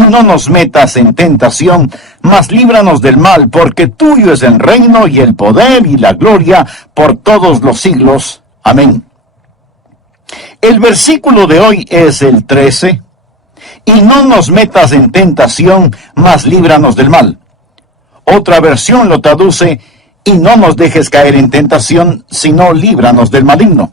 y no nos metas en tentación, mas líbranos del mal, porque tuyo es el reino y el poder y la gloria por todos los siglos. Amén. El versículo de hoy es el 13. Y no nos metas en tentación, mas líbranos del mal. Otra versión lo traduce, y no nos dejes caer en tentación, sino líbranos del maligno.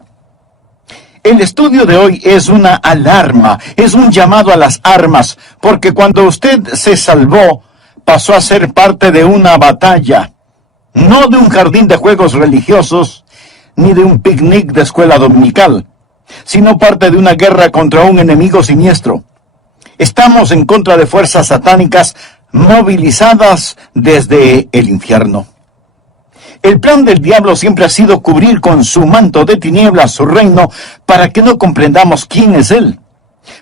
El estudio de hoy es una alarma, es un llamado a las armas, porque cuando usted se salvó, pasó a ser parte de una batalla, no de un jardín de juegos religiosos, ni de un picnic de escuela dominical, sino parte de una guerra contra un enemigo siniestro. Estamos en contra de fuerzas satánicas movilizadas desde el infierno. El plan del diablo siempre ha sido cubrir con su manto de tinieblas su reino para que no comprendamos quién es él.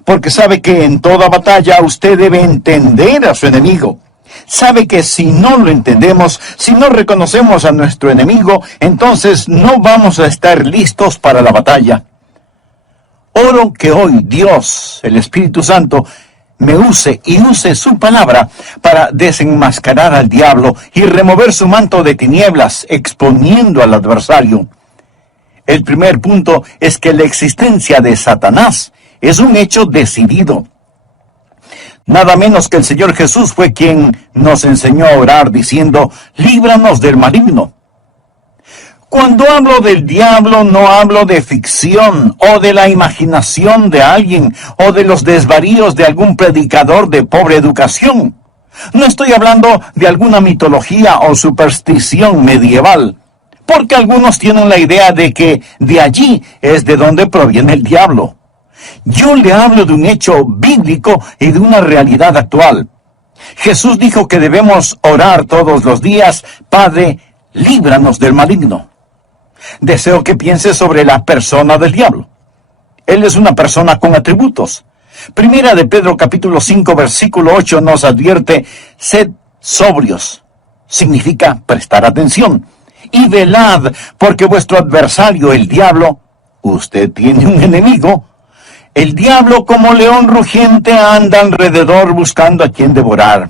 Porque sabe que en toda batalla usted debe entender a su enemigo. Sabe que si no lo entendemos, si no reconocemos a nuestro enemigo, entonces no vamos a estar listos para la batalla. Oro que hoy Dios, el Espíritu Santo, me use y use su palabra para desenmascarar al diablo y remover su manto de tinieblas, exponiendo al adversario. El primer punto es que la existencia de Satanás es un hecho decidido. Nada menos que el Señor Jesús fue quien nos enseñó a orar diciendo, líbranos del maligno. Cuando hablo del diablo, no hablo de ficción o de la imaginación de alguien o de los desvaríos de algún predicador de pobre educación. No estoy hablando de alguna mitología o superstición medieval, porque algunos tienen la idea de que de allí es de donde proviene el diablo. Yo le hablo de un hecho bíblico y de una realidad actual. Jesús dijo que debemos orar todos los días, Padre, líbranos del maligno. Deseo que piense sobre la persona del diablo. Él es una persona con atributos. Primera de Pedro capítulo 5 versículo 8 nos advierte, sed sobrios. Significa prestar atención. Y velad, porque vuestro adversario, el diablo, usted tiene un enemigo. El diablo como león rugiente anda alrededor buscando a quien devorar.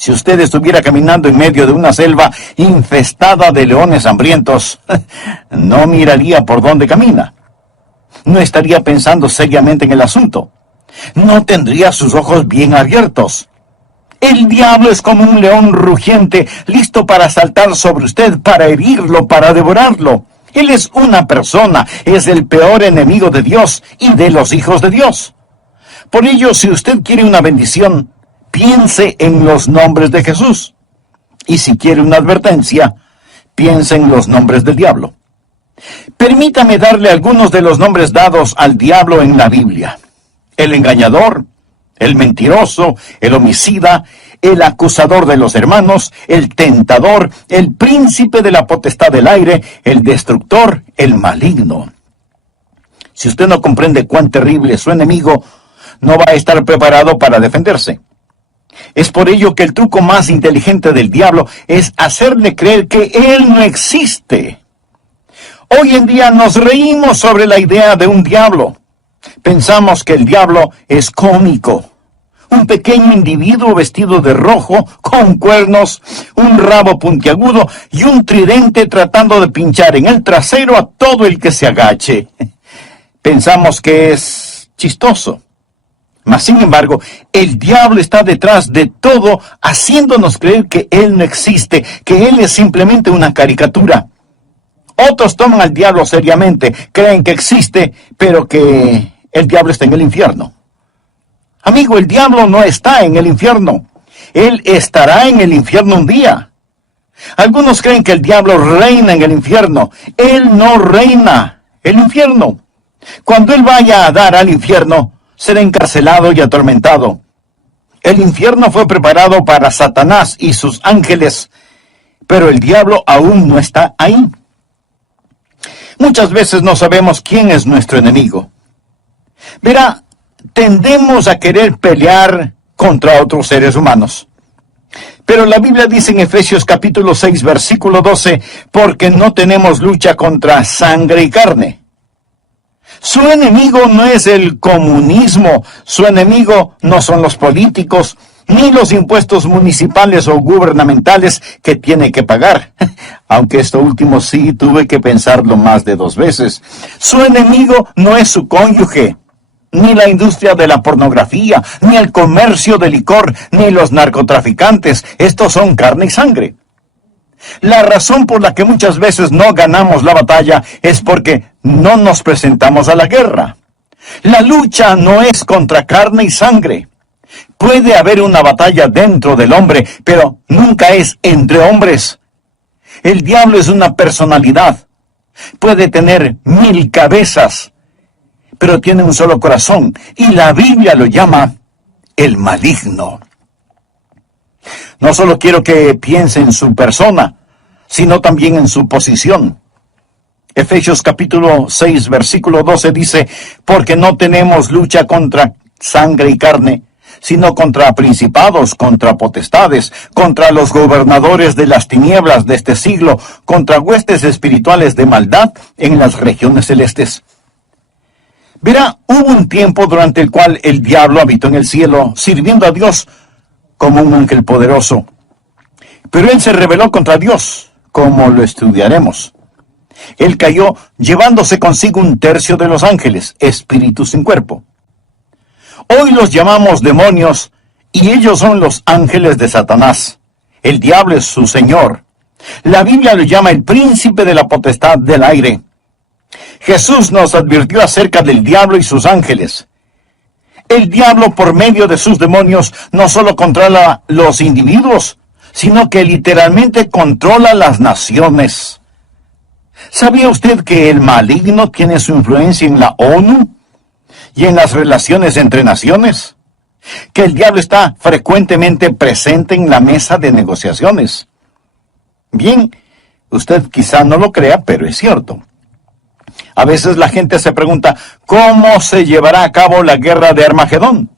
Si usted estuviera caminando en medio de una selva infestada de leones hambrientos, no miraría por dónde camina. No estaría pensando seriamente en el asunto. No tendría sus ojos bien abiertos. El diablo es como un león rugiente, listo para saltar sobre usted, para herirlo, para devorarlo. Él es una persona, es el peor enemigo de Dios y de los hijos de Dios. Por ello, si usted quiere una bendición, piense en los nombres de Jesús. Y si quiere una advertencia, piense en los nombres del diablo. Permítame darle algunos de los nombres dados al diablo en la Biblia. El engañador, el mentiroso, el homicida, el acusador de los hermanos, el tentador, el príncipe de la potestad del aire, el destructor, el maligno. Si usted no comprende cuán terrible es su enemigo, no va a estar preparado para defenderse. Es por ello que el truco más inteligente del diablo es hacerle creer que él no existe. Hoy en día nos reímos sobre la idea de un diablo. Pensamos que el diablo es cómico. Un pequeño individuo vestido de rojo, con cuernos, un rabo puntiagudo y un tridente tratando de pinchar en el trasero a todo el que se agache. Pensamos que es chistoso. Mas, sin embargo, el diablo está detrás de todo, haciéndonos creer que él no existe, que él es simplemente una caricatura. Otros toman al diablo seriamente, creen que existe, pero que el diablo está en el infierno. Amigo, el diablo no está en el infierno. Él estará en el infierno un día. Algunos creen que el diablo reina en el infierno. Él no reina el infierno. Cuando él vaya a dar al infierno, será encarcelado y atormentado. El infierno fue preparado para Satanás y sus ángeles, pero el diablo aún no está ahí. Muchas veces no sabemos quién es nuestro enemigo. Verá, tendemos a querer pelear contra otros seres humanos. Pero la Biblia dice en Efesios capítulo 6, versículo 12, porque no tenemos lucha contra sangre y carne, Su enemigo no es el comunismo, su enemigo no son los políticos, ni los impuestos municipales o gubernamentales que tiene que pagar. Aunque esto último sí tuve que pensarlo más de 2 veces. Su enemigo no es su cónyuge, ni la industria de la pornografía, ni el comercio de licor, ni los narcotraficantes. Estos son carne y sangre. La razón por la que muchas veces no ganamos la batalla es porque no nos presentamos a la guerra. La lucha no es contra carne y sangre. Puede haber una batalla dentro del hombre, pero nunca es entre hombres. El diablo es una personalidad. Puede tener 1000 cabezas, pero tiene un solo corazón, y la Biblia lo llama el maligno. No solo quiero que piense en su persona, sino también en su posición. Efesios capítulo 6, versículo 12 dice, porque no tenemos lucha contra sangre y carne, sino contra principados, contra potestades, contra los gobernadores de las tinieblas de este siglo, contra huestes espirituales de maldad en las regiones celestes. Verá, hubo un tiempo durante el cual el diablo habitó en el cielo, sirviendo a Dios como un ángel poderoso. Pero él se rebeló contra Dios, como lo estudiaremos. Él cayó llevándose consigo 1/3 de los ángeles, espíritus sin cuerpo. Hoy los llamamos demonios, y ellos son los ángeles de Satanás. El diablo es su señor. La Biblia lo llama el príncipe de la potestad del aire. Jesús nos advirtió acerca del diablo y sus ángeles. El diablo, por medio de sus demonios, no solo controla los individuos, sino que literalmente controla las naciones. ¿Sabía usted que el maligno tiene su influencia en la ONU y en las relaciones entre naciones? Que el diablo está frecuentemente presente en la mesa de negociaciones. Bien, usted quizá no lo crea, pero es cierto. A veces la gente se pregunta, ¿cómo se llevará a cabo la guerra de Armagedón?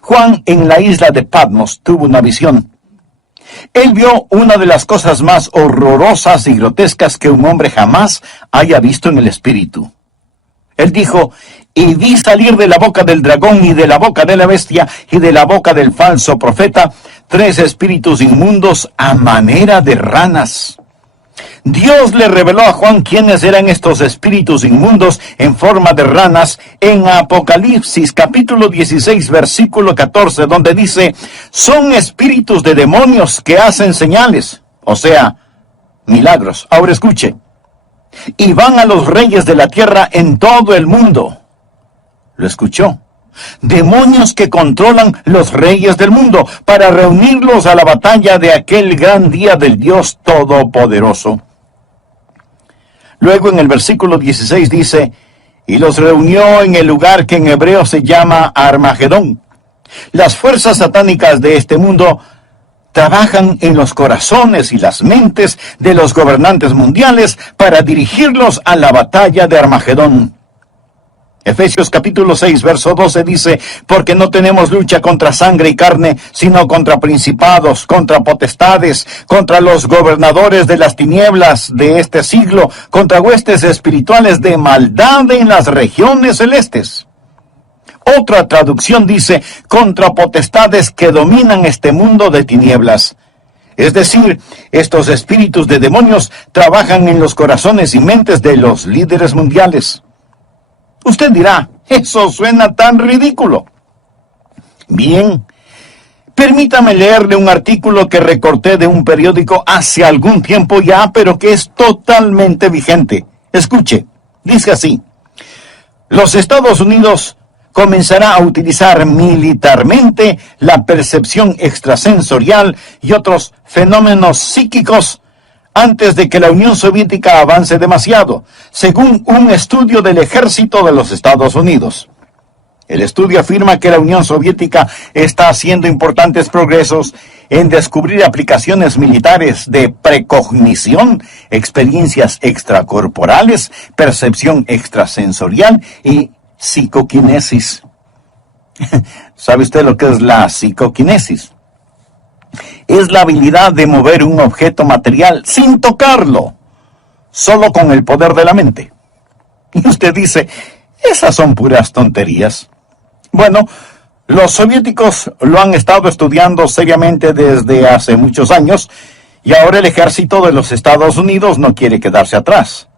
Juan, en la isla de Patmos, tuvo una visión. Él vio una de las cosas más horrorosas y grotescas que un hombre jamás haya visto en el espíritu. Él dijo, y vi salir de la boca del dragón y de la boca de la bestia y de la boca del falso profeta 3 espíritus inmundos a manera de ranas. Dios le reveló a Juan quiénes eran estos espíritus inmundos en forma de ranas en Apocalipsis capítulo 16 versículo 14, donde dice, son espíritus de demonios que hacen señales, o sea, milagros. Ahora escuche, y van a los reyes de la tierra en todo el mundo. ¿Lo escuchó? Demonios que controlan los reyes del mundo para reunirlos a la batalla de aquel gran día del Dios Todopoderoso. Luego en el versículo 16 dice, y los reunió en el lugar que en hebreo se llama Armagedón. Las fuerzas satánicas de este mundo trabajan en los corazones y las mentes de los gobernantes mundiales para dirigirlos a la batalla de Armagedón. Efesios capítulo 6, verso 12 dice, porque no tenemos lucha contra sangre y carne, sino contra principados, contra potestades, contra los gobernadores de las tinieblas de este siglo, contra huestes espirituales de maldad en las regiones celestes. Otra traducción dice, contra potestades que dominan este mundo de tinieblas. Es decir, estos espíritus de demonios trabajan en los corazones y mentes de los líderes mundiales. Usted dirá, eso suena tan ridículo. Bien, permítame leerle un artículo que recorté de un periódico hace algún tiempo ya, pero que es totalmente vigente. Escuche, dice así, los Estados Unidos comenzará a utilizar militarmente la percepción extrasensorial y otros fenómenos psíquicos antes de que la Unión Soviética avance demasiado, según un estudio del ejército de los Estados Unidos. El estudio afirma que la Unión Soviética está haciendo importantes progresos en descubrir aplicaciones militares de precognición, experiencias extracorporales, percepción extrasensorial y psicoquinesis. ¿Sabe usted lo que es la psicoquinesis? Es la habilidad de mover un objeto material sin tocarlo, solo con el poder de la mente. Y usted dice, Esas son puras tonterías. Bueno, los soviéticos lo han estado estudiando seriamente desde hace muchos años y ahora el ejército de los Estados Unidos no quiere quedarse atrás.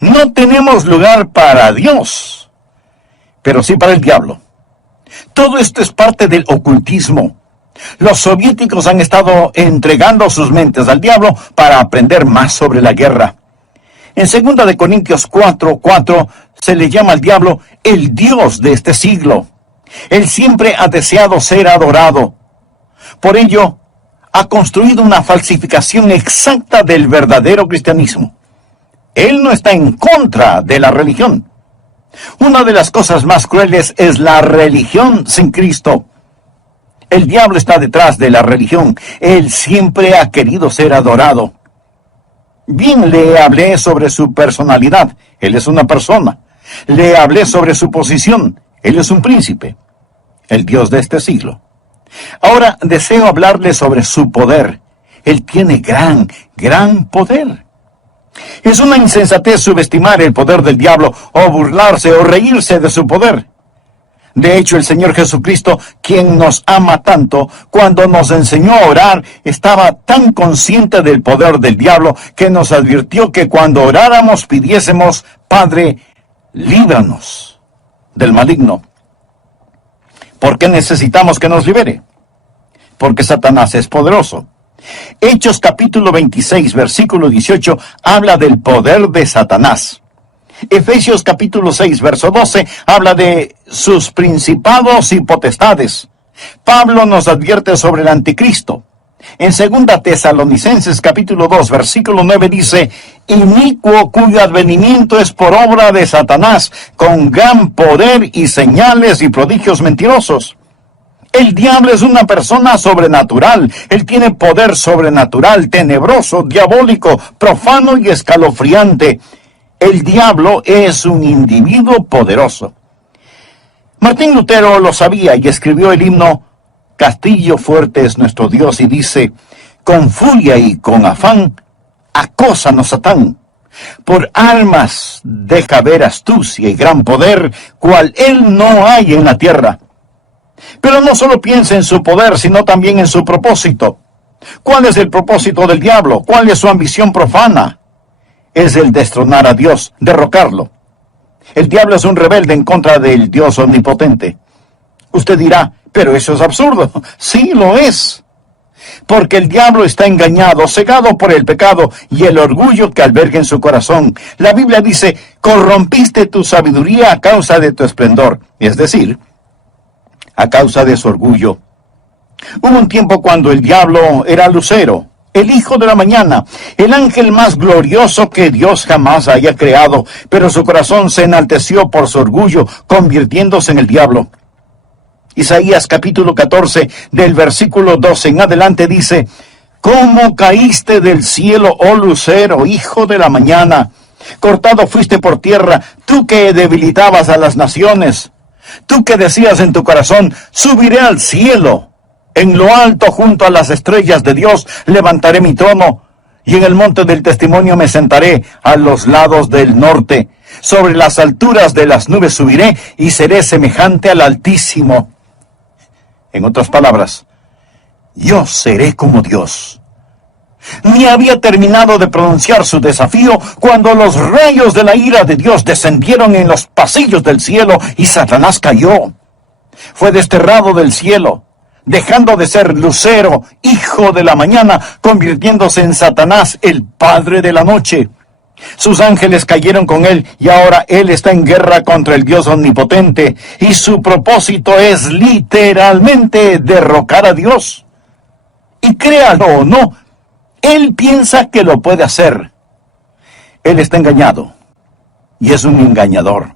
No tenemos lugar para Dios, pero sí para el diablo. Todo esto es parte del ocultismo. Los soviéticos han estado entregando sus mentes al diablo para aprender más sobre la guerra. En 2 de Corintios 4:4 se le llama al diablo el Dios de este siglo. Él siempre ha deseado ser adorado. Por ello, ha construido una falsificación exacta del verdadero cristianismo. Él no está en contra de la religión. Una de las cosas más crueles es la religión sin Cristo. El diablo está detrás de la religión. Él siempre ha querido ser adorado. Bien, le hablé sobre su personalidad. Él es una persona. Le hablé sobre su posición. Él es un príncipe, el Dios de este siglo. Ahora deseo hablarle sobre su poder. Él tiene gran poder. Es una insensatez subestimar el poder del diablo o burlarse o reírse de su poder. De hecho, el Señor Jesucristo, quien nos ama tanto, cuando nos enseñó a orar, estaba tan consciente del poder del diablo que nos advirtió que cuando oráramos pidiésemos: Padre, líbranos del maligno. ¿Por qué necesitamos que nos libere? Porque Satanás es poderoso. Hechos capítulo 26, versículo 18, habla del poder de Satanás. Efesios capítulo 6, verso 12, habla de sus principados y potestades. Pablo nos advierte sobre el anticristo. En 2 Tesalonicenses capítulo 2, versículo 9 dice: inicuo cuyo advenimiento es por obra de Satanás, con gran poder y señales y prodigios mentirosos. El diablo es una persona sobrenatural. Él tiene poder sobrenatural, tenebroso, diabólico, profano y escalofriante. El diablo es un individuo poderoso. Martín Lutero lo sabía y escribió el himno Castillo fuerte es nuestro Dios, y dice: con furia y con afán, acósanos Satán. Por armas deja ver astucia y gran poder, cual él no hay en la tierra. Pero no solo piensa en su poder, sino también en su propósito. ¿Cuál es el propósito del diablo? ¿Cuál es su ambición profana? Es el destronar a Dios, derrocarlo. El diablo es un rebelde en contra del Dios omnipotente. Usted dirá: pero eso es absurdo. Sí, lo es. Porque el diablo está engañado, cegado por el pecado y el orgullo que alberga en su corazón. La Biblia dice: corrompiste tu sabiduría a causa de tu esplendor. Es decir, a causa de su orgullo. Hubo un tiempo cuando el diablo era Lucero, el hijo de la mañana, el ángel más glorioso que Dios jamás haya creado, pero su corazón se enalteció por su orgullo, convirtiéndose en el diablo. Isaías capítulo 14, del versículo 12 en adelante dice: ¿cómo caíste del cielo, oh lucero, hijo de la mañana? Cortado fuiste por tierra, tú que debilitabas a las naciones. Tú que decías en tu corazón: subiré al cielo. En lo alto, junto a las estrellas de Dios, levantaré mi trono. Y en el monte del testimonio me sentaré a los lados del norte. Sobre las alturas de las nubes subiré y seré semejante al Altísimo. En otras palabras, yo seré como Dios. Ni había terminado de pronunciar su desafío cuando los rayos de la ira de Dios descendieron en los pasillos del cielo y Satanás cayó. Fue desterrado del cielo, dejando de ser Lucero, hijo de la mañana, convirtiéndose en Satanás, el padre de la noche. Sus ángeles cayeron con él y ahora él está en guerra contra el Dios omnipotente, y su propósito es literalmente derrocar a Dios. Y créalo o no, él piensa que lo puede hacer. Él está engañado y es un engañador.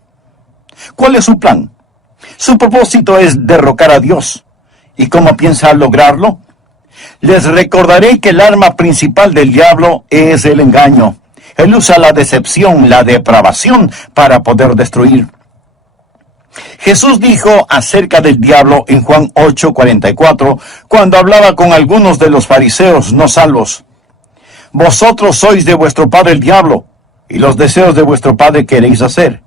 ¿Cuál es su plan? Su propósito es derrocar a Dios. ¿Y cómo piensa lograrlo? Les recordaré que el arma principal del diablo es el engaño. Él usa la decepción, la depravación para poder destruir. Jesús dijo acerca del diablo en Juan 8:44, cuando hablaba con algunos de los fariseos no salvos: vosotros sois de vuestro padre el diablo, y los deseos de vuestro padre queréis hacer.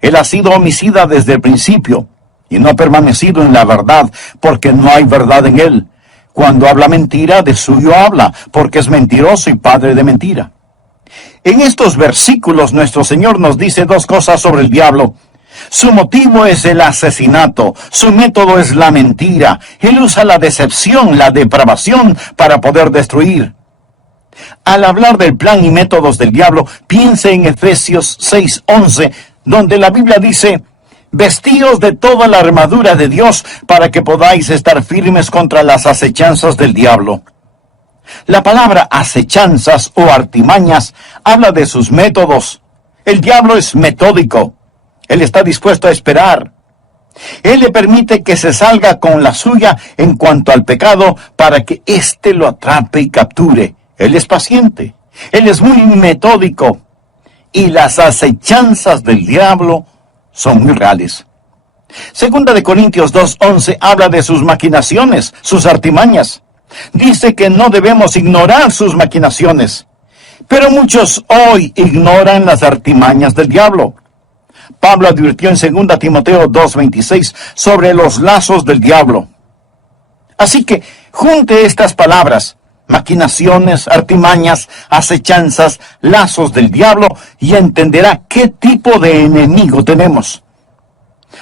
Él ha sido homicida desde el principio y no ha permanecido en la verdad, porque no hay verdad en él. Cuando habla mentira, de suyo habla, porque es mentiroso y padre de mentira. En estos versículos nuestro Señor nos dice dos cosas sobre el diablo. Su motivo es el asesinato, su método es la mentira. Él usa la decepción, la depravación para poder destruir. Al hablar del plan y métodos del diablo, piense en Efesios 6:11, donde la Biblia dice: vestíos de toda la armadura de Dios para que podáis estar firmes contra las acechanzas del diablo. La palabra acechanzas o artimañas habla de sus métodos. El diablo es metódico. Él está dispuesto a esperar. Él le permite que se salga con la suya en cuanto al pecado para que éste lo atrape y capture. Él es paciente. Él es muy metódico. Y las acechanzas del diablo son muy reales. Segunda de Corintios 2:11 habla de sus maquinaciones, sus artimañas. Dice que no debemos ignorar sus maquinaciones. Pero muchos hoy ignoran las artimañas del diablo. Pablo advirtió en 2 Timoteo 2:26 sobre los lazos del diablo. Así que junte estas palabras: maquinaciones, artimañas, acechanzas, lazos del diablo, y entenderá qué tipo de enemigo tenemos.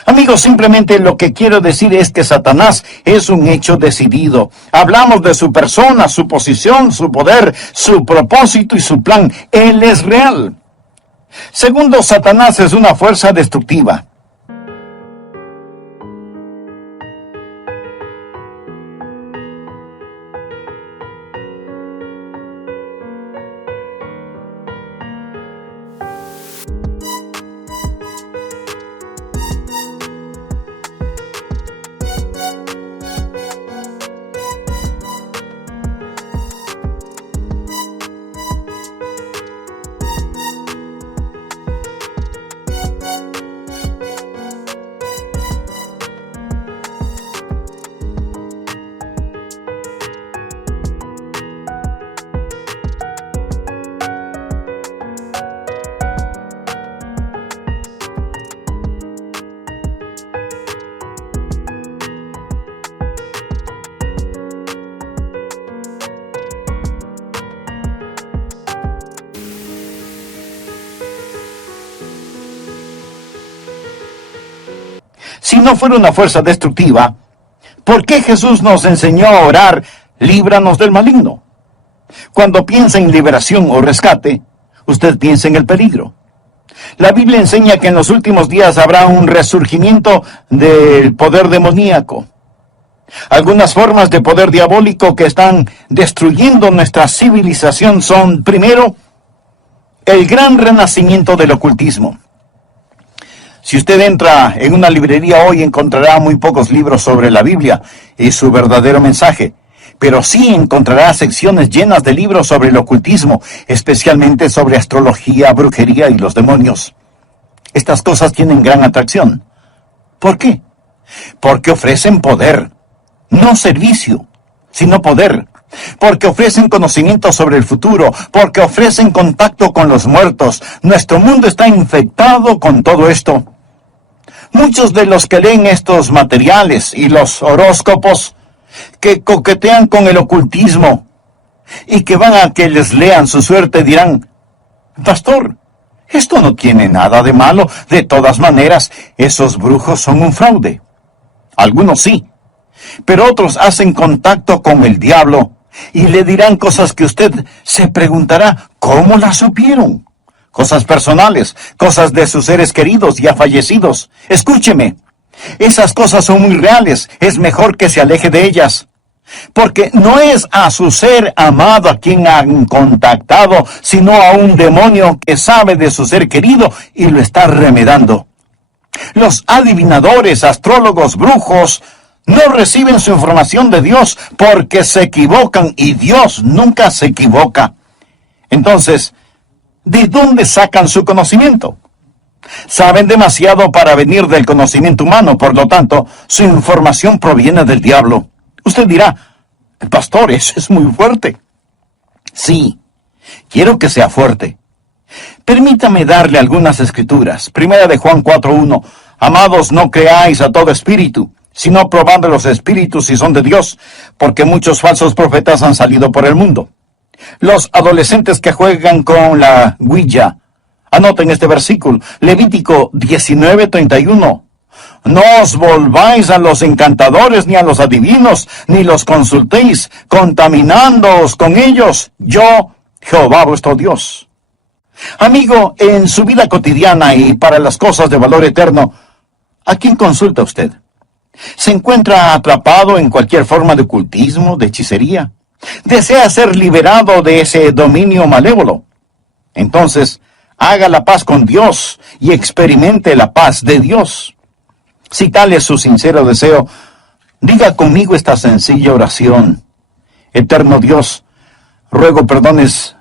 Amigos, simplemente lo que quiero decir es que Satanás es un hecho decidido. Hablamos de su persona, su posición, su poder, su propósito y su plan. Él es real. Segundo, Satanás es una fuerza destructiva. Si no fuera una fuerza destructiva, ¿por qué Jesús nos enseñó a orar: líbranos del maligno? Cuando piensa en liberación o rescate, usted piensa en el peligro. La Biblia enseña que en los últimos días habrá un resurgimiento del poder demoníaco. Algunas formas de poder diabólico que están destruyendo nuestra civilización son, primero, el gran renacimiento del ocultismo. Si usted entra en una librería hoy, encontrará muy pocos libros sobre la Biblia y su verdadero mensaje, pero sí encontrará secciones llenas de libros sobre el ocultismo, especialmente sobre astrología, brujería y los demonios. Estas cosas tienen gran atracción. ¿Por qué? Porque ofrecen poder, no servicio, sino poder. Porque ofrecen conocimiento sobre el futuro, porque ofrecen contacto con los muertos. Nuestro mundo está infectado con todo esto. Muchos de los que leen estos materiales y los horóscopos, que coquetean con el ocultismo y que van a que les lean su suerte, dirán: pastor, esto no tiene nada de malo. De todas maneras, esos brujos son un fraude. Algunos sí, pero otros hacen contacto con el diablo y le dirán cosas que usted se preguntará: ¿cómo las supieron? Cosas personales, cosas de sus seres queridos ya fallecidos. Escúcheme, esas cosas son muy reales. Es mejor que se aleje de ellas, porque no es a su ser amado a quien han contactado, sino a un demonio que sabe de su ser querido y lo está remedando. Los adivinadores, astrólogos, brujos no reciben su información de Dios porque se equivocan, y Dios nunca se equivoca. Entonces, ¿de dónde sacan su conocimiento? Saben demasiado para venir del conocimiento humano, por lo tanto, su información proviene del diablo. Usted dirá: pastor, eso es muy fuerte. Sí, quiero que sea fuerte. Permítame darle algunas escrituras. Primera de Juan 4:1. Amados, no creáis a todo espíritu, sino probad los espíritus si son de Dios, porque muchos falsos profetas han salido por el mundo. Los adolescentes que juegan con la Ouija, anoten este versículo, Levítico 19:31. No os volváis a los encantadores, ni a los adivinos, ni los consultéis, contaminándoos con ellos. Yo, Jehová vuestro Dios. Amigo, en su vida cotidiana y para las cosas de valor eterno, ¿a quién consulta usted? ¿Se encuentra atrapado en cualquier forma de ocultismo, de hechicería? ¿Desea ser liberado de ese dominio malévolo? Entonces, haga la paz con Dios y experimente la paz de Dios. Si tal es su sincero deseo, diga conmigo esta sencilla oración. Eterno Dios, ruego perdones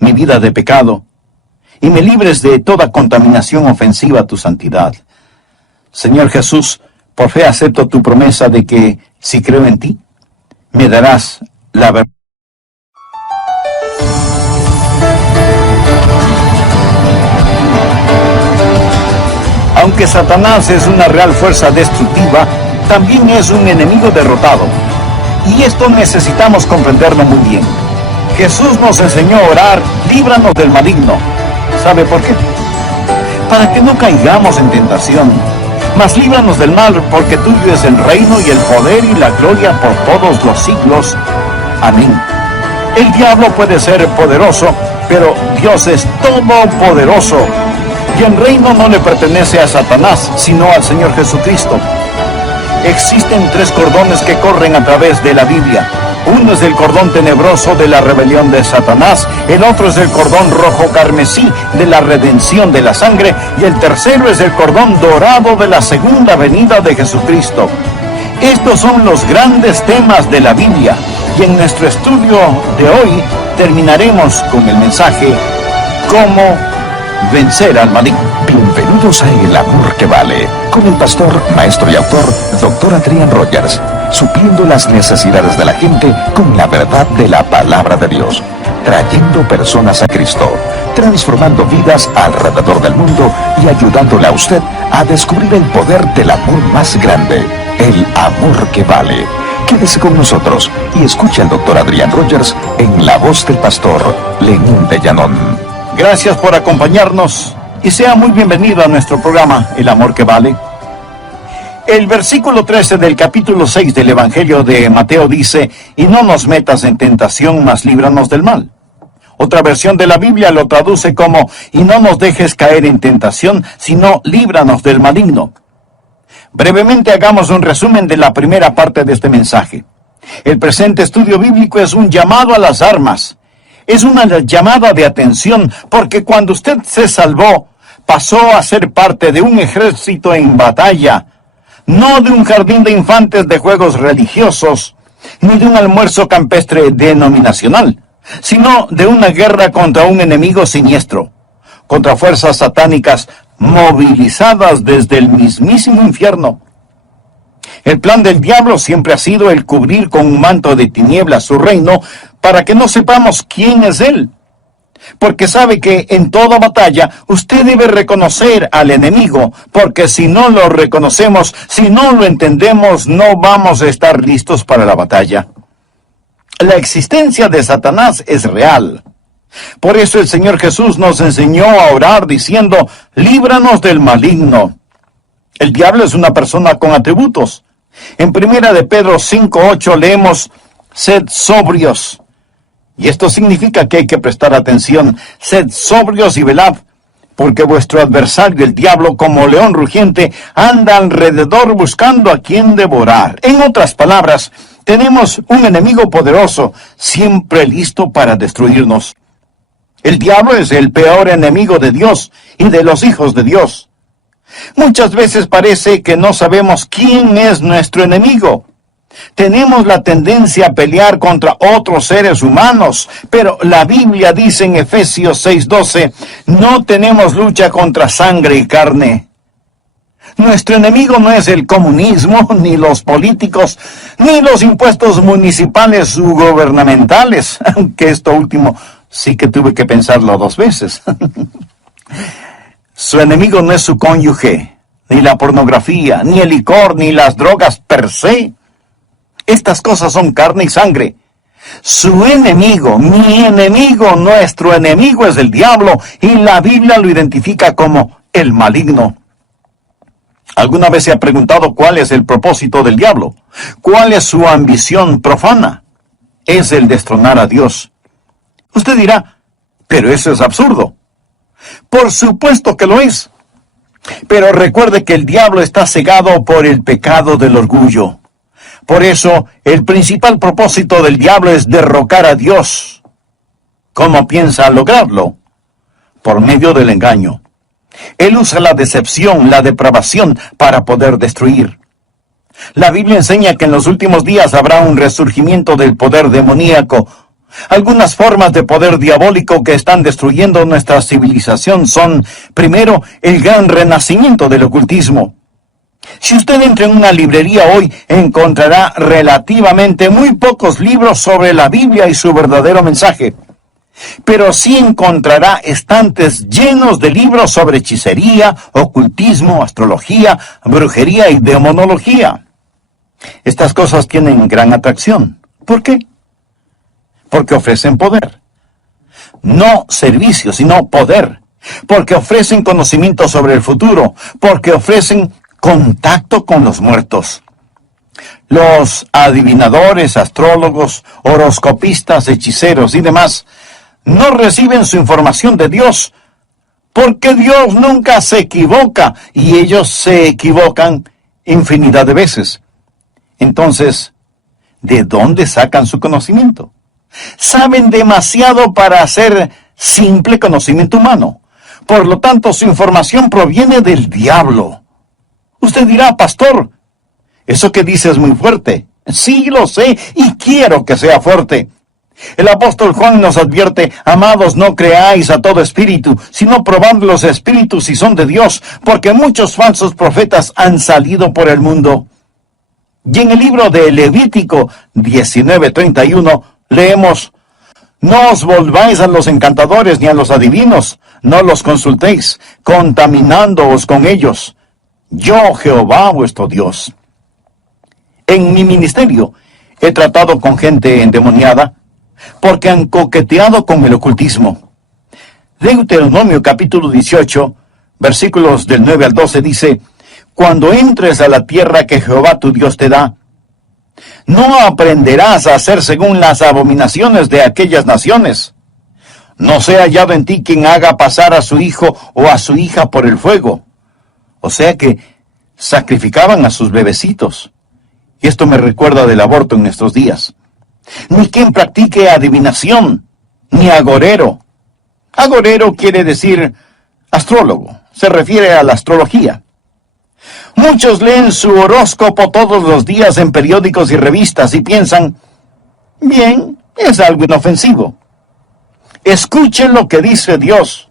mi vida de pecado y me libres de toda contaminación ofensiva a tu santidad. Señor Jesús, por fe acepto tu promesa de que, si creo en ti, me darás la verdad. Aunque Satanás es una real fuerza destructiva, también es un enemigo derrotado. Y esto necesitamos comprenderlo muy bien. Jesús nos enseñó a orar, líbranos del maligno. ¿Sabe por qué? Para que no caigamos en tentación. Mas líbranos del mal, porque tuyo es el reino y el poder y la gloria por todos los siglos. Amén. El diablo puede ser poderoso, pero Dios es todopoderoso. Y el reino no le pertenece a Satanás, sino al Señor Jesucristo. Existen 3 cordones que corren a través de la Biblia. Uno es el cordón tenebroso de la rebelión de Satanás, el otro es el cordón rojo carmesí de la redención de la sangre, y el tercero es el cordón dorado de la segunda venida de Jesucristo. Estos son los grandes temas de la Biblia, y en nuestro estudio de hoy terminaremos con el mensaje ¿Cómo vencer al maligno? Bienvenidos a El Amor que Vale, con el pastor, maestro y autor, Dr. Adrian Rogers, supliendo las necesidades de la gente con la verdad de la palabra de Dios, trayendo personas a Cristo, transformando vidas alrededor del mundo y ayudándole a usted a descubrir el poder del amor más grande, el amor que vale. Quédese con nosotros y escuche al Dr. Adrian Rogers en la voz del pastor Lenín de Llanón. Gracias por acompañarnos y sea muy bienvenido a nuestro programa El Amor que Vale. El versículo 13 del capítulo 6 del Evangelio de Mateo dice: y no nos metas en tentación, mas líbranos del mal. Otra versión de la Biblia lo traduce como: y no nos dejes caer en tentación, sino líbranos del maligno. Brevemente hagamos un resumen de la primera parte de este mensaje. El presente estudio bíblico es un llamado a las armas. Es una llamada de atención, porque cuando usted se salvó, pasó a ser parte de un ejército en batalla, no de un jardín de infantes de juegos religiosos, ni de un almuerzo campestre denominacional, sino de una guerra contra un enemigo siniestro, contra fuerzas satánicas movilizadas desde el mismísimo infierno. El plan del diablo siempre ha sido el cubrir con un manto de tinieblas su reino para que no sepamos quién es él. Porque sabe que en toda batalla usted debe reconocer al enemigo, porque si no lo reconocemos, si no lo entendemos, no vamos a estar listos para la batalla. La existencia de Satanás es real. Por eso el Señor Jesús nos enseñó a orar diciendo: líbranos del maligno. El diablo es una persona con atributos. En 1 de Pedro 5:8 leemos: sed sobrios. Y esto significa que hay que prestar atención. Sed sobrios y velad, porque vuestro adversario, el diablo, como león rugiente, anda alrededor buscando a quien devorar. En otras palabras, tenemos un enemigo poderoso, siempre listo para destruirnos. El diablo es el peor enemigo de Dios y de los hijos de Dios. Muchas veces parece que no sabemos quién es nuestro enemigo. Tenemos la tendencia a pelear contra otros seres humanos, pero la Biblia dice en Efesios 6:12, no tenemos lucha contra sangre y carne. Nuestro enemigo no es el comunismo, ni los políticos, ni los impuestos municipales u gubernamentales, aunque esto último Sí que tuve que pensarlo 2 veces. Su enemigo no es su cónyuge, ni la pornografía, ni el licor, ni las drogas per se. Estas cosas son carne y sangre. Su enemigo, mi enemigo, nuestro enemigo es el diablo, y la Biblia lo identifica como el maligno. ¿Alguna vez se ha preguntado cuál es el propósito del diablo? ¿Cuál es su ambición profana? Es el destronar a Dios. Usted dirá, pero eso es absurdo. Por supuesto que lo es. Pero recuerde que el diablo está cegado por el pecado del orgullo. Por eso, el principal propósito del diablo es derrocar a Dios. ¿Cómo piensa lograrlo? Por medio del engaño. Él usa la decepción, la depravación, para poder destruir. La Biblia enseña que en los últimos días habrá un resurgimiento del poder demoníaco. Algunas formas de poder diabólico que están destruyendo nuestra civilización son, primero, el gran renacimiento del ocultismo. Si usted entra en una librería hoy, encontrará relativamente muy pocos libros sobre la Biblia y su verdadero mensaje. Pero sí encontrará estantes llenos de libros sobre hechicería, ocultismo, astrología, brujería y demonología. Estas cosas tienen gran atracción. ¿Por qué? Porque ofrecen poder. No servicio, sino poder. Porque ofrecen conocimiento sobre el futuro. Porque ofrecen contacto con los muertos. Los adivinadores, astrólogos, horoscopistas, hechiceros y demás no reciben su información de Dios, porque Dios nunca se equivoca y ellos se equivocan infinidad de veces. Entonces, ¿de dónde sacan su conocimiento? Saben demasiado para hacer simple conocimiento humano. Por lo tanto, su información proviene del diablo. Usted dirá, pastor, eso que dice es muy fuerte. Sí, lo sé, y quiero que sea fuerte. El apóstol Juan nos advierte, amados, no creáis a todo espíritu, sino probad los espíritus si son de Dios, porque muchos falsos profetas han salido por el mundo. Y en el libro de Levítico 19:31 leemos, no os volváis a los encantadores ni a los adivinos, no los consultéis, contaminándoos con ellos. Yo, Jehová, vuestro Dios. En mi ministerio he tratado con gente endemoniada, porque han coqueteado con el ocultismo. Deuteronomio capítulo 18, versículos del 9 al 12 dice, cuando entres a la tierra que Jehová tu Dios te da, no aprenderás a hacer según las abominaciones de aquellas naciones. No sea hallado en ti quien haga pasar a su hijo o a su hija por el fuego. O sea que sacrificaban a sus bebecitos. Y esto me recuerda del aborto en nuestros días. Ni quien practique adivinación, ni agorero. Agorero quiere decir astrólogo, se refiere a la astrología. Muchos leen su horóscopo todos los días en periódicos y revistas y piensan, bien, es algo inofensivo. Escuchen lo que dice Dios.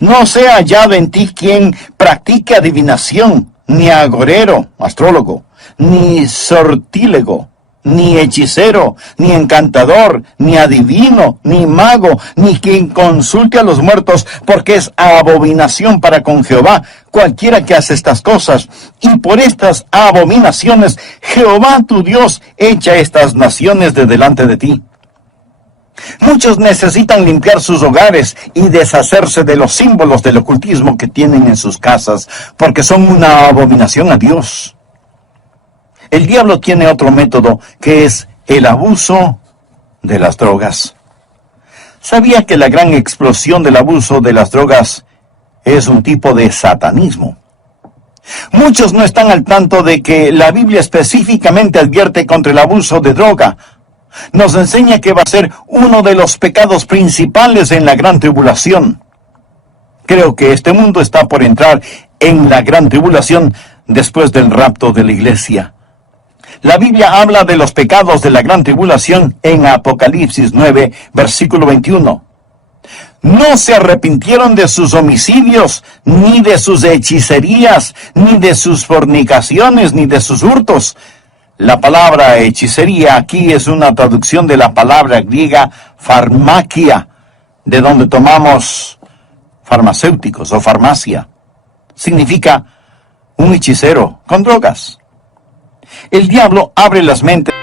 No sea hallado en ti quien practique adivinación, ni agorero, astrólogo, ni sortílego, ni hechicero, ni encantador, ni adivino, ni mago, ni quien consulte a los muertos, porque es abominación para con Jehová cualquiera que hace estas cosas. Y por estas abominaciones, Jehová tu Dios echa estas naciones de delante de ti. Muchos necesitan limpiar sus hogares y deshacerse de los símbolos del ocultismo que tienen en sus casas, porque son una abominación a Dios. El diablo tiene otro método, que es el abuso de las drogas. ¿Sabía que la gran explosión del abuso de las drogas es un tipo de satanismo? Muchos no están al tanto de que la Biblia específicamente advierte contra el abuso de droga. Nos enseña que va a ser uno de los pecados principales en la gran tribulación. Creo que este mundo está por entrar en la gran tribulación después del rapto de la iglesia. La Biblia habla de los pecados de la gran tribulación en Apocalipsis 9, versículo 21. No se arrepintieron de sus homicidios, ni de sus hechicerías, ni de sus fornicaciones, ni de sus hurtos. La palabra hechicería aquí es una traducción de la palabra griega farmakia, de donde tomamos farmacéuticos o farmacia. Significa un hechicero con drogas. El diablo abre las mentes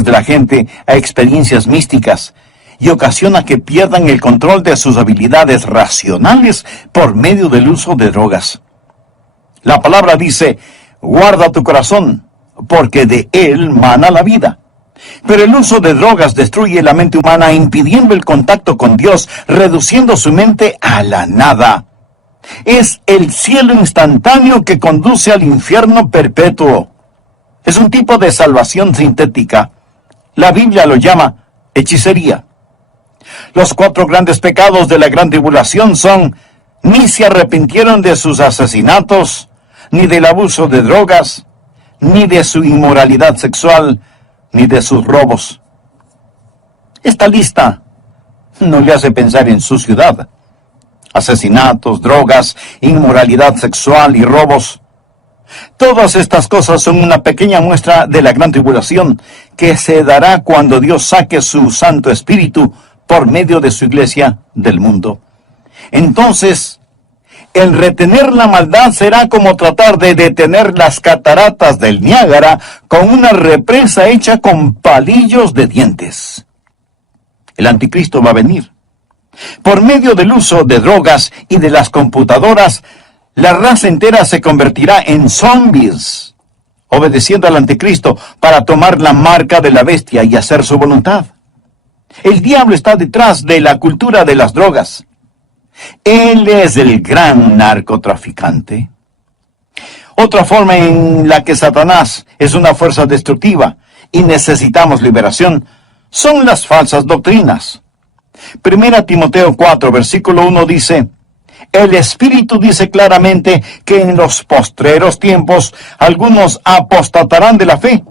de la gente a experiencias místicas y ocasiona que pierdan el control de sus habilidades racionales por medio del uso de drogas. La palabra dice, guarda tu corazón, porque de él mana la vida. Pero el uso de drogas destruye la mente humana, impidiendo el contacto con Dios, reduciendo su mente a la nada. Es el cielo instantáneo que conduce al infierno perpetuo. Es un tipo de salvación sintética. La Biblia lo llama hechicería. Los 4 grandes pecados de la gran tribulación son: ni se arrepintieron de sus asesinatos, ni del abuso de drogas, ni de su inmoralidad sexual, ni de sus robos. Esta lista no le hace pensar en su ciudad. Asesinatos, drogas, inmoralidad sexual y robos. Todas estas cosas son una pequeña muestra de la gran tribulación que se dará cuando Dios saque su Santo Espíritu por medio de su iglesia del mundo. Entonces, el retener la maldad será como tratar de detener las cataratas del Niágara con una represa hecha con palillos de dientes. El anticristo va a venir. Por medio del uso de drogas y de las computadoras, la raza entera se convertirá en zombies, obedeciendo al anticristo para tomar la marca de la bestia y hacer su voluntad. El diablo está detrás de la cultura de las drogas. Él es el gran narcotraficante. Otra forma en la que Satanás es una fuerza destructiva y necesitamos liberación son las falsas doctrinas. 1 Timoteo 4, versículo 1 dice: el Espíritu dice claramente que en los postreros tiempos algunos apostatarán de la fe,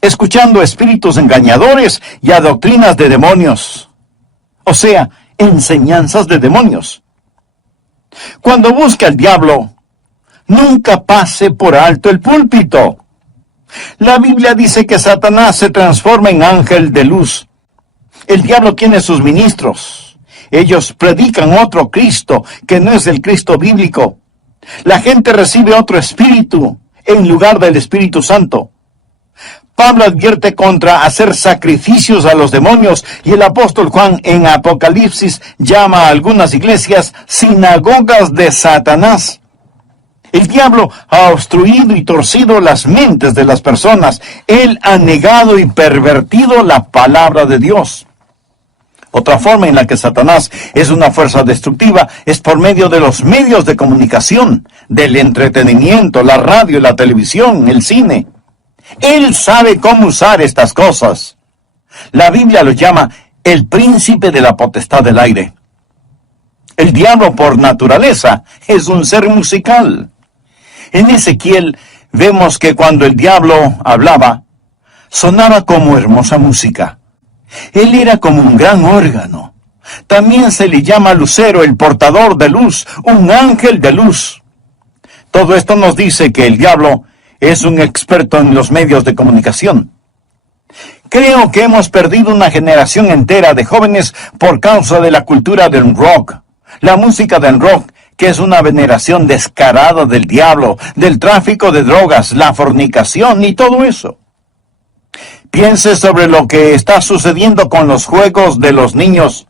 escuchando espíritus engañadores y a doctrinas de demonios. O sea, enseñanzas de demonios. Cuando busque al diablo, nunca pase por alto el púlpito. La Biblia dice que Satanás se transforma en ángel de luz. El diablo tiene sus ministros. Ellos predican otro Cristo que no es el Cristo bíblico. La gente recibe otro espíritu en lugar del Espíritu Santo. Pablo advierte contra hacer sacrificios a los demonios y el apóstol Juan en Apocalipsis llama a algunas iglesias sinagogas de Satanás. El diablo ha obstruido y torcido las mentes de las personas. Él ha negado y pervertido la palabra de Dios. Otra forma en la que Satanás es una fuerza destructiva es por medio de los medios de comunicación, del entretenimiento, la radio, la televisión, el cine. Él sabe cómo usar estas cosas. La Biblia lo llama el príncipe de la potestad del aire. El diablo por naturaleza es un ser musical. En Ezequiel vemos que cuando el diablo hablaba, sonaba como hermosa música. Él era como un gran órgano. También se le llama lucero, el portador de luz, un ángel de luz. Todo esto nos dice que el diablo es un experto en los medios de comunicación. Creo que hemos perdido una generación entera de jóvenes por causa de la cultura del rock. La música del rock, que es una veneración descarada del diablo, del tráfico de drogas, la fornicación y todo eso. Piense sobre lo que está sucediendo con los juegos de los niños.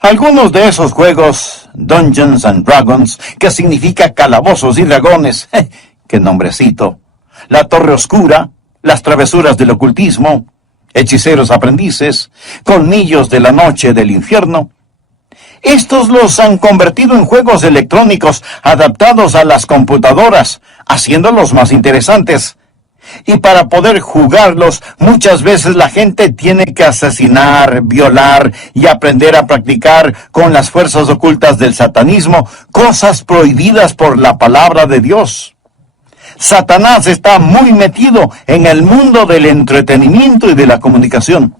Algunos de esos juegos, Dungeons and Dragons, que significa calabozos y dragones, qué nombrecito, La Torre Oscura, Las Travesuras del Ocultismo, Hechiceros Aprendices, Colmillos de la Noche del Infierno. Estos los han convertido en juegos electrónicos adaptados a las computadoras, haciéndolos más interesantes. Y para poder jugarlos, muchas veces la gente tiene que asesinar, violar y aprender a practicar con las fuerzas ocultas del satanismo cosas prohibidas por la palabra de Dios. Satanás está muy metido en el mundo del entretenimiento y de la comunicación.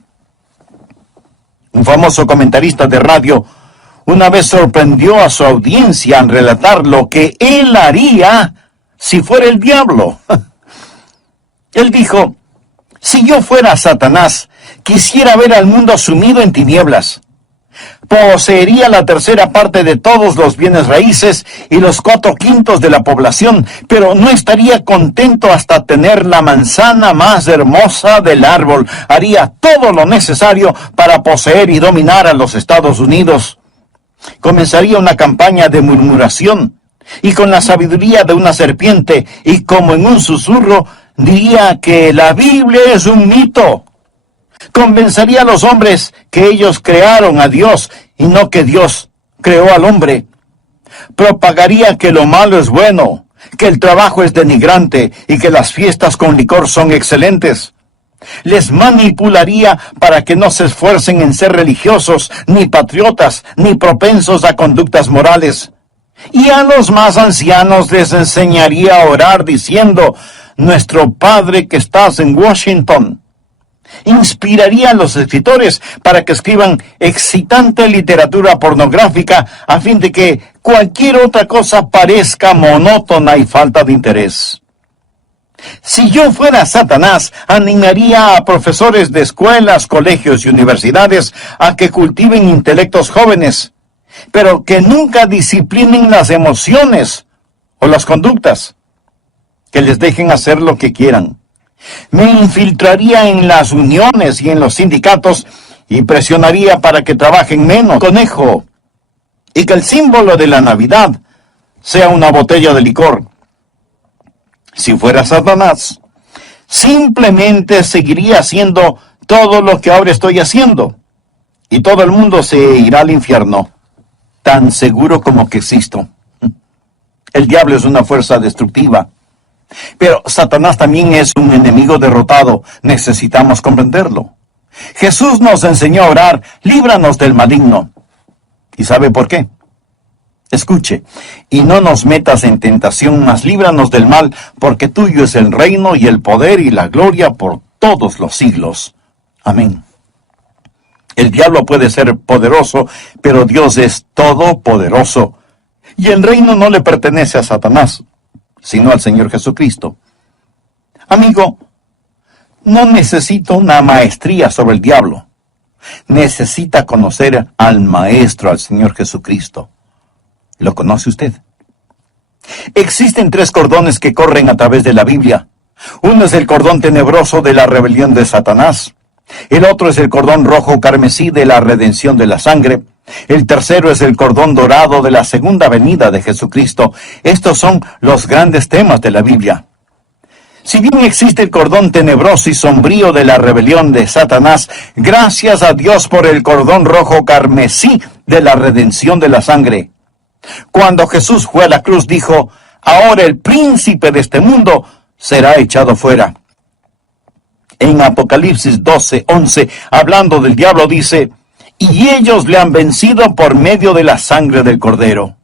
Un famoso comentarista de radio una vez sorprendió a su audiencia al relatar lo que él haría si fuera el diablo. Él dijo: si yo fuera Satanás, quisiera ver al mundo sumido en tinieblas. Poseería la tercera parte de todos los bienes raíces y los 4/5 de la población, pero no estaría contento hasta tener la manzana más hermosa del árbol. Haría todo lo necesario para poseer y dominar a los Estados Unidos. Comenzaría una campaña de murmuración, y con la sabiduría de una serpiente, y como en un susurro, diría que la Biblia es un mito. Convencería a los hombres que ellos crearon a Dios y no que Dios creó al hombre. Propagaría que lo malo es bueno, que el trabajo es denigrante y que las fiestas con licor son excelentes. Les manipularía para que no se esfuercen en ser religiosos, ni patriotas, ni propensos a conductas morales. Y a los más ancianos les enseñaría a orar diciendo: Nuestro Padre que estás en Washington. Inspiraría a los escritores para que escriban excitante literatura pornográfica a fin de que cualquier otra cosa parezca monótona y falta de interés. Si yo fuera Satanás, animaría a profesores de escuelas, colegios y universidades a que cultiven intelectos jóvenes, pero que nunca disciplinen las emociones o las conductas, que les dejen hacer lo que quieran. Me infiltraría en las uniones y en los sindicatos y presionaría para que trabajen menos, conejo, y que el símbolo de la Navidad sea una botella de licor. Si fuera Satanás, simplemente seguiría haciendo todo lo que ahora estoy haciendo, y todo el mundo se irá al infierno, tan seguro como que existo. El diablo es una fuerza destructiva, pero Satanás también es un enemigo derrotado. Necesitamos comprenderlo. Jesús nos enseñó a orar: líbranos del maligno. ¿Y sabe por qué? Escuche: y no nos metas en tentación, mas líbranos del mal, porque tuyo es el reino y el poder y la gloria por todos los siglos. Amén. El diablo puede ser poderoso, pero Dios es todopoderoso. Y el reino no le pertenece a Satanás, sino al Señor Jesucristo. Amigo, no necesita una maestría sobre el diablo. Necesita conocer al Maestro, al Señor Jesucristo. ¿Lo conoce usted? Existen 3 cordones que corren a través de la Biblia. Uno es el cordón tenebroso de la rebelión de Satanás. El otro es el cordón rojo carmesí de la redención de la sangre. El tercero es el cordón dorado de la segunda venida de Jesucristo. Estos son los grandes temas de la Biblia. Si bien existe el cordón tenebroso y sombrío de la rebelión de Satanás, gracias a Dios por el cordón rojo carmesí de la redención de la sangre. Cuando Jesús fue a la cruz, dijo: ahora el príncipe de este mundo será echado fuera. En Apocalipsis 12:11, hablando del diablo, dice: y ellos le han vencido por medio de la sangre del Cordero.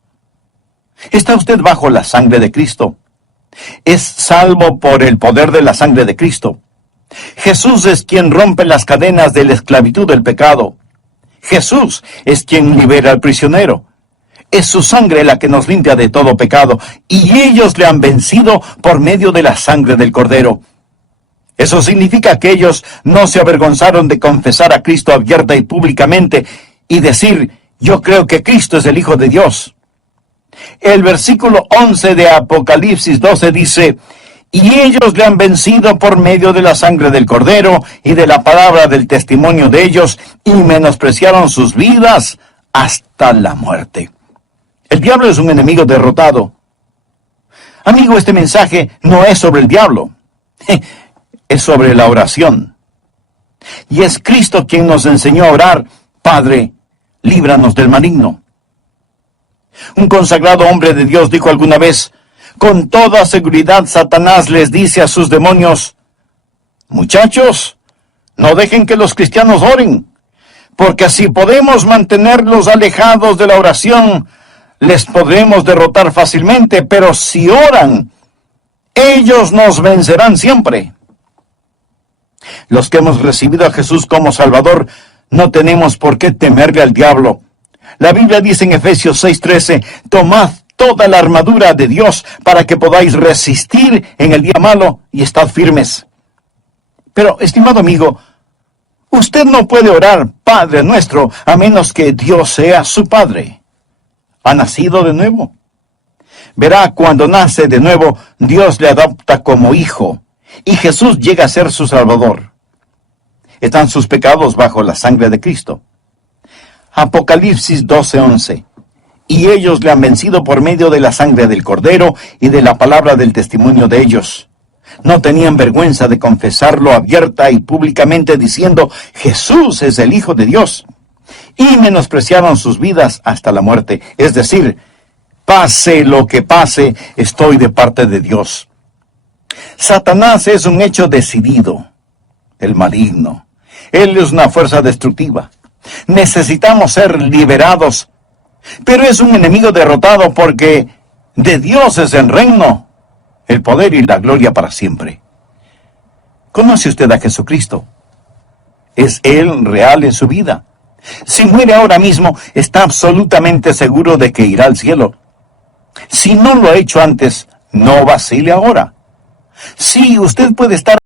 ¿Está usted bajo la sangre de Cristo? Es salvo por el poder de la sangre de Cristo. Jesús es quien rompe las cadenas de la esclavitud del pecado. Jesús es quien libera al prisionero. Es su sangre la que nos limpia de todo pecado, y ellos le han vencido por medio de la sangre del Cordero. Eso significa que ellos no se avergonzaron de confesar a Cristo abierta y públicamente y decir: yo creo que Cristo es el Hijo de Dios. El versículo 11 de Apocalipsis 12 dice: y ellos le han vencido por medio de la sangre del Cordero y de la palabra del testimonio de ellos, y menospreciaron sus vidas hasta la muerte. El diablo es un enemigo derrotado. Amigo, este mensaje no es sobre el diablo, es sobre la oración. Y es Cristo quien nos enseñó a orar: Padre, líbranos del maligno. Un consagrado hombre de Dios dijo alguna vez: con toda seguridad Satanás les dice a sus demonios: muchachos, no dejen que los cristianos oren, porque si podemos mantenerlos alejados de la oración, les podremos derrotar fácilmente, pero si oran, ellos nos vencerán siempre. Los que hemos recibido a Jesús como Salvador, no tenemos por qué temerle al diablo. La Biblia dice en Efesios 6:13, tomad toda la armadura de Dios para que podáis resistir en el día malo y estad firmes. Pero, estimado amigo, usted no puede orar Padre nuestro a menos que Dios sea su Padre. ¿Ha nacido de nuevo? Verá, cuando nace de nuevo, Dios le adopta como hijo, y Jesús llega a ser su Salvador. Están sus pecados bajo la sangre de Cristo. Apocalipsis 12:11. Y ellos le han vencido por medio de la sangre del Cordero y de la palabra del testimonio de ellos. No tenían vergüenza de confesarlo abierta y públicamente diciendo: Jesús es el Hijo de Dios. Y menospreciaron sus vidas hasta la muerte. Es decir, pase lo que pase, estoy de parte de Dios. Satanás es un hecho decidido, el maligno. Él es una fuerza destructiva. Necesitamos ser liberados, pero es un enemigo derrotado porque de Dios es el reino, el poder y la gloria para siempre. ¿Conoce usted a Jesucristo? ¿Es Él real en su vida? Si muere ahora mismo, está absolutamente seguro de que irá al cielo. Si no lo ha hecho antes, no vacile ahora. Sí, usted puede estar